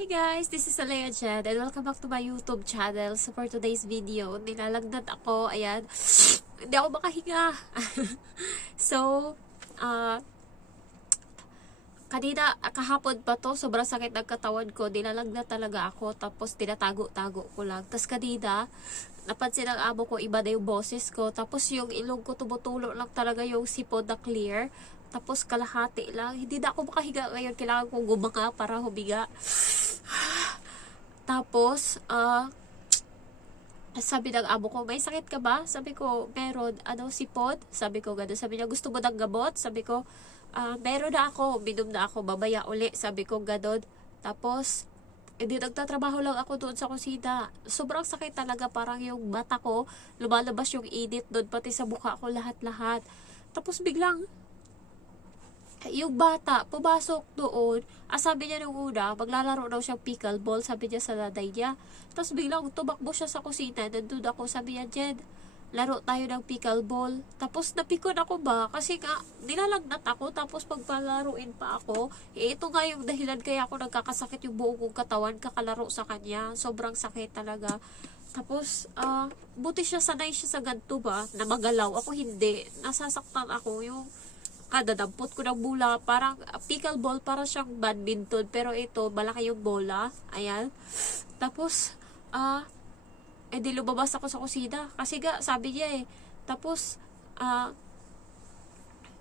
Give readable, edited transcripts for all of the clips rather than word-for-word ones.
Hi guys, this is Alea Jed and welcome back to my YouTube channel. So for today's video, nilalagnat ako. Ayan, hindi ako makahinga. So, kanina, kahapon pa to, sobrang sakit ng katawan ko. Nilalagnat talaga ako, tapos tinatago-tago ko lang. Tapos kanina, napansin ng amo ko, iba na yung boses ko. Tapos yung ilong ko tumutulo lang talaga yung sipon na clear. Tapos kalahati lang. Hindi na ako makahiga ngayon. Kailangan kong gumanga para humiga. Tapos, sabi ng amo ko, may sakit ka ba? Sabi ko, meron. Ano, sipon? Sabi ko, gano'n. Sabi niya, gusto mo ng gamot? Sabi ko, meron na ako. Binom na ako. Babaya uli. Sabi ko, gano'n. Tapos, hindi nagtatrabaho lang ako doon sa kusina. Sobrang sakit talaga. Parang yung mata ko, lumalabas yung init doon. Pati sa mukha ko, lahat-lahat. Tapos biglang, yung bata, pumasok doon. Sabi niya nung una, maglalaro daw siyang pickleball, sabi niya sa nanay niya. Tapos biglang tumakbo siya sa kusina. Nandun ako, sabi niya, Jen, laro tayo ng pickleball. Tapos napikon ako ba? Kasi nga, nilalagnat ako. Tapos pagpalaruin pa ako. Ito nga yung dahilan kaya ako nagkakasakit yung buong kong katawan, kakalaro sa kanya. Sobrang sakit talaga. Tapos, buti siya, sanay siya sa ganito ba, na magalaw. Ako hindi. Nasasaktan ako yung kadadampot ko ng bola. Parang pickleball, parang siyang badminton. Pero ito, malaki yung bola. Ayan. Tapos, di lumabas ako sa kusina. Kasi nga, sabi niya eh. Tapos,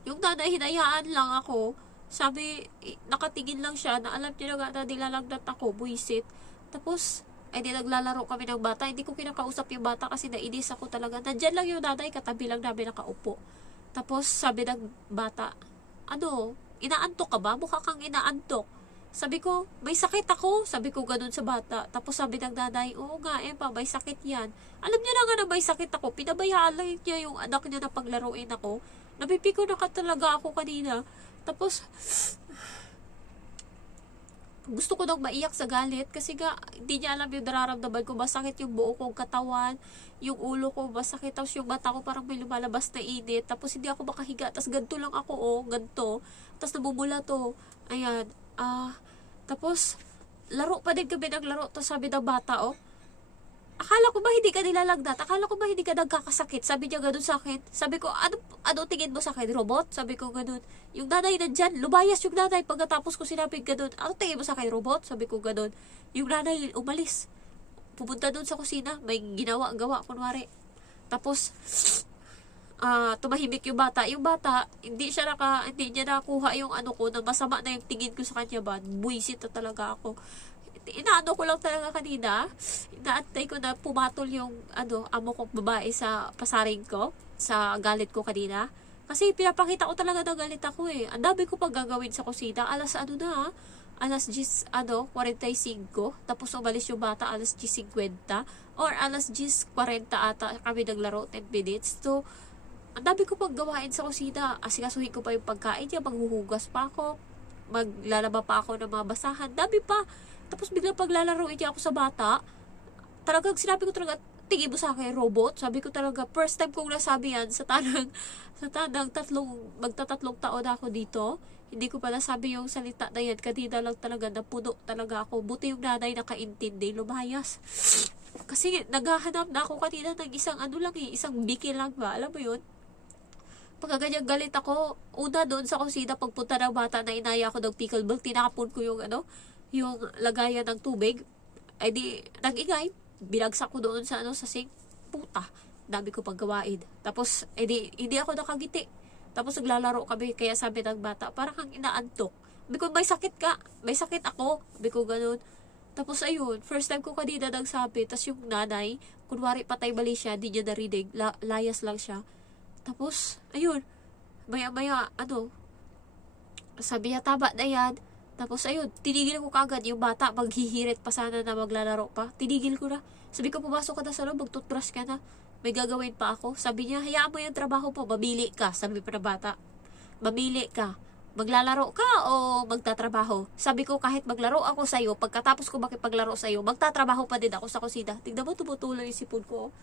yung nanay, hinayaan lang ako. Sabi, nakatingin lang siya na alam niya na nilalagnat ako, buisit. Tapos, di naglalaro kami ng bata. Hindi ko kinakausap yung bata kasi nainis ako talaga. Nandyan lang yung nanay, katabi lang namin nakaupo. Tapos, sabi ng bata, inaantok ka ba? Mukha kang inaantok. Sabi ko, may sakit ako. Sabi ko ganun sa bata. Tapos sabi ng nanay, oo nga, may sakit yan. Alam niya na nga na may sakit ako. Pinabayaan lang niya yung anak niya na paglaruin ako. Napipiko na ka talaga ako kanina. Tapos, gusto ko nang maiyak sa galit kasi nga hindi niya alam yung nararamdaman ko. Masakit yung buo kong katawan, yung ulo ko masakit, tapos yung mata ko parang may lumalabas na init, tapos hindi ako makahiga, tapos ganito lang ako, ganito, tapos namumula to, ayan, tapos laro pa din kami ng laro, tapos sabi ng bata, akala ko ba hindi ka nilalagnat? Akala ko ba hindi ka nagkakasakit? Sabi niya ganun sa akin. Sabi ko, ano tingin mo sa akin? Robot? Sabi ko ganun. Yung nanay nandyan, lumayas yung nanay. Pagkatapos ko sinabing ganun, ano tingin mo sa akin? Robot? Sabi ko ganun. Yung nanay umalis. Pupunta doon sa kusina. May gawa, kunwari. Tapos, tumahimik yung bata. Yung bata, hindi niya nakuha yung ko, na masama na yung tingin ko sa kanya ba. Buisit na talaga ako. Inaano ko lang talaga kanina, inaantay ko na pumatol yung amo kong babae sa pasaring ko, sa galit ko kanina. Kasi pinapakita ko talaga na galit ako eh. Ang dami ko pag gagawin sa kusina. Alas 10, 45. Tapos umalis yung bata alas 10:50. Or alas 10:40 ata kami naglaro, 10 minutes. So, ang dami ko pag gawain sa kusina. Asikasuhin ko pa yung pagkain niya, maghuhugas pa ako, maglalaba pa ako ng mga basahan. Dami pa. Tapos biglang paglalaroin niya ako sa bata, talagang sinabi ko talaga, tingin mo sa akin, robot? Sabi ko talaga, first time kong nasabi yan sa tanang magtatatlong taon ako dito. Hindi ko pa nasabi yung salita na yan. Kanina lang talaga, napuno talaga ako. Buti yung nanay nakaintindi, lumayas. Kasi naghahanap na ako kanina ng isang isang biki lang ba? Alam mo yun? Pagka ganyan galit ako, una doon sa kusina, pagpunta ng bata na inaya ako ng pickleball, tinapon ko yung yung lagayan ng tubig, di nag-ingay, binagsak ko doon sa sa sink. Puta, dami ko paggawain. Tapos hindi ako nakagiti. Tapos naglalaro kami, kaya sabi ng bata, parang kang inaantok. Sabi ko, may sakit ka? May sakit ako. Sabi ko ganun. Tapos ayun, first time ko kanina nagsabi. Tapos yung nanay, kunwari patay mali siya, di niya narinig, layas lang siya. Tapos ayun, maya sabi niya, tama na yan. Tapos ayun, tinigil ko kagad yung bata, maghihirit pa sana na maglalaro pa. Tinigil ko na. Sabi ko, pumasok ka na sa loob, mag-toothbrush ka na. May gagawin pa ako. Sabi niya, hayaan mo yung trabaho po, mamili ka. Sabi pa na bata, mamili ka. Maglalaro ka o magtatrabaho? Sabi ko, kahit maglaro ako sa'yo, pagkatapos ko makipaglaro sa'yo, magtatrabaho pa din ako sa kusina. Tignan mo, tumutuloy yung sipon ko.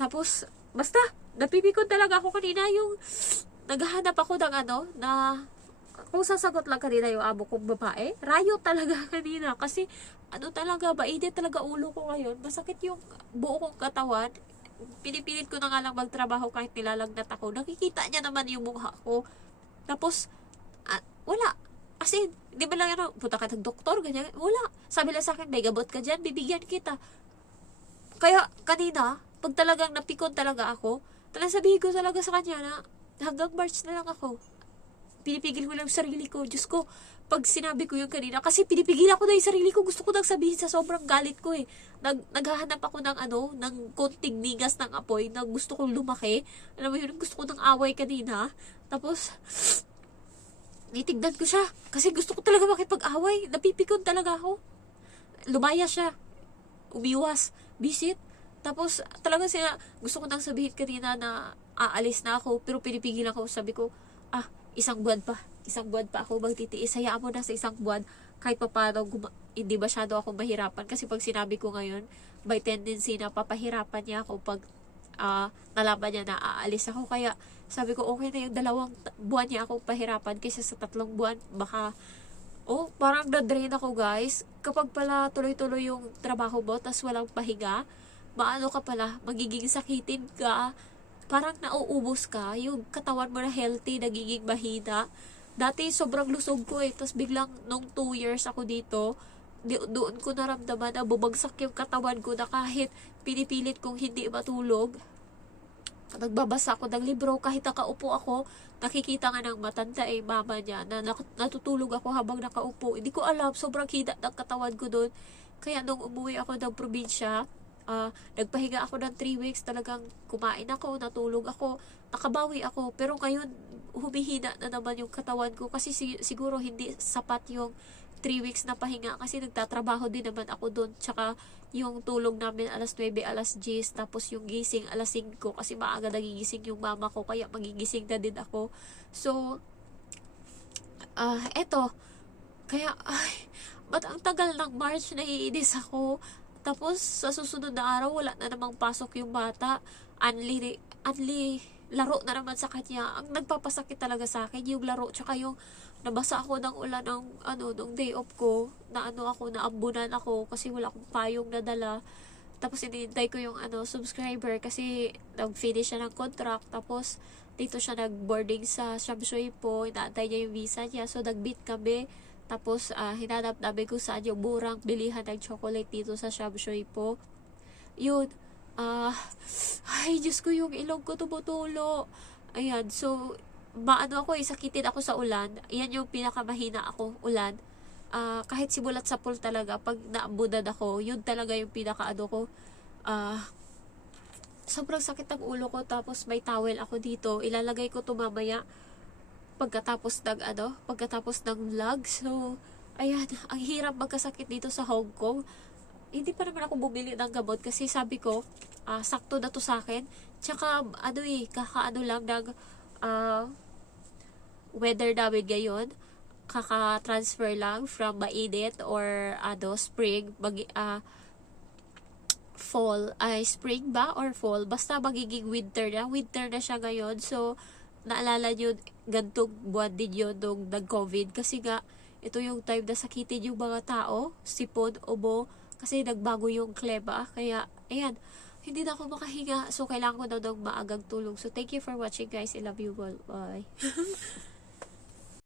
Tapos, basta, napipikon talaga ako kanina yung naghahanap ako ng kung sasagot lang kanina yung amo kong babae, rayo talaga kanina. Kasi, ano talaga, mainit talaga ulo ko ngayon. Masakit yung buo kong katawan. Pinipilit ko na nga lang magtrabaho kahit nilalagnat ako. Nakikita niya naman yung mukha ko. Tapos, wala. As in, di ba lang ano, punta ka ng doktor, ganyan. Wala. Sabi lang sa akin, may gamot ka dyan, bibigyan kita. Kaya, kanina, pag talagang napikon talaga ako, talagang sabihin ko talaga sa kanya na, hanggang March na lang ako. Pinipigil ko lang yung sarili ko. Diyos ko, pag sinabi ko yung kanina, kasi pinipigil ako na yung sarili ko, gusto ko nang sabihin sa sobrang galit ko eh. Naghahanap ako ng ng konting nigas ng apoy na gusto kong lumaki. Alam mo yun, gusto ko ng away kanina. Tapos, nitignan ko siya. Kasi gusto ko talaga makipag-away. Napipikon talaga ako. Lumaya siya. Umiwas. Bisit. Tapos, talaga siya, gusto ko nang sabihin kanina na aalis na ako. Pero pinipigil ako. Sabi ko, isang buwan pa. Isang buwan pa ako magtitiis. Hayaan mo na sa isang buwan. Kahit pa paano, hindi masyado ako mahirapan. Kasi pag sinabi ko ngayon, by tendency na papahirapan niya ako pag nalaman niya na aalis ako. Kaya, sabi ko, okay na yung 2 buwan niya akong pahirapan kaysa sa 3 buwan. Baka, parang na-drain ako guys. Kapag pala tuloy-tuloy yung trabaho mo, tas walang pahinga, maano ka pala, magiging sakitin ka, parang nauubos ka, yung katawan mo na healthy, nagiging mahina. Dati sobrang lusog ko eh, tas biglang nung 2 years ako dito, doon ko naramdaman na bumagsak yung katawan ko na kahit pinipilit kong hindi matulog. Nagbabasa ako ng libro, kahit nakaupo ako, nakikita nga ng matanda mama niya, na natutulog ako habang nakaupo. Hindi ko alam, sobrang hina ng katawan ko doon. Kaya nung umuwi ako ng probinsya, nagpahinga ako ng 3 weeks, talagang kumain ako, natulog ako, nakabawi ako. Pero ngayon, humihina na naman yung katawan ko kasi siguro hindi sapat yung 3 weeks na pahinga kasi nagtatrabaho din naman ako doon. Tsaka yung tulog namin alas 9, alas 10, tapos yung gising alas 5 kasi maaga nagigising yung mama ko, kaya magigising na din ako. So, eto, kaya, ba't ang tagal ng March, naiinis ako. Tapos, sa susunod na araw, wala na namang pasok yung bata. Anli, laro na naman sa kanya. Ang nagpapasakit talaga sa akin, yung laro, tsaka yung nabasa ako ng ulan nung day off ko, naambunan ako kasi wala akong payong nadala. Tapos, inihintay ko yung subscriber kasi nag-finish siya ng contract. Tapos, dito siya nag-boarding sa Shamsui po. Inaantay niya yung visa niya. So, nag-meet kami. Tapos, hinanap namin kung saan yung murang bilihan ng chocolate dito sa Shamsui po. Yun. Ay, Diyos ko, yung ilong ko tumutulo. Ayan, so, sakitin ako sa ulan. Yan yung pinakamahina ako, ulan. Kahit simulat sa pool talaga, pag naambunan ako, yun talaga yung ko. Sobrang sakit ng ulo ko, tapos may towel ako dito. Ilalagay ko to mamaya pagkatapos ng vlog. So, ayan, ang hirap magkasakit dito sa Hong Kong. Hindi pa naman ako bumili ng gamot kasi sabi ko, sakto na to sa akin. Tsaka, kakaano lang ng weather namin ngayon. Kaka-transfer lang from mainit or spring, fall, spring ba or fall? Basta magiging winter na siya ngayon. So, naalala nyo, gantong buwan din yun nung nag-COVID. Kasi nga, ito yung time na sakitin yung mga tao, sipon, ubo, kasi nagbago yung klima. Kaya, ayan, hindi na ako makahinga. So, kailangan ko na ng maagang tulog. So, thank you for watching guys. I love you all. Bye.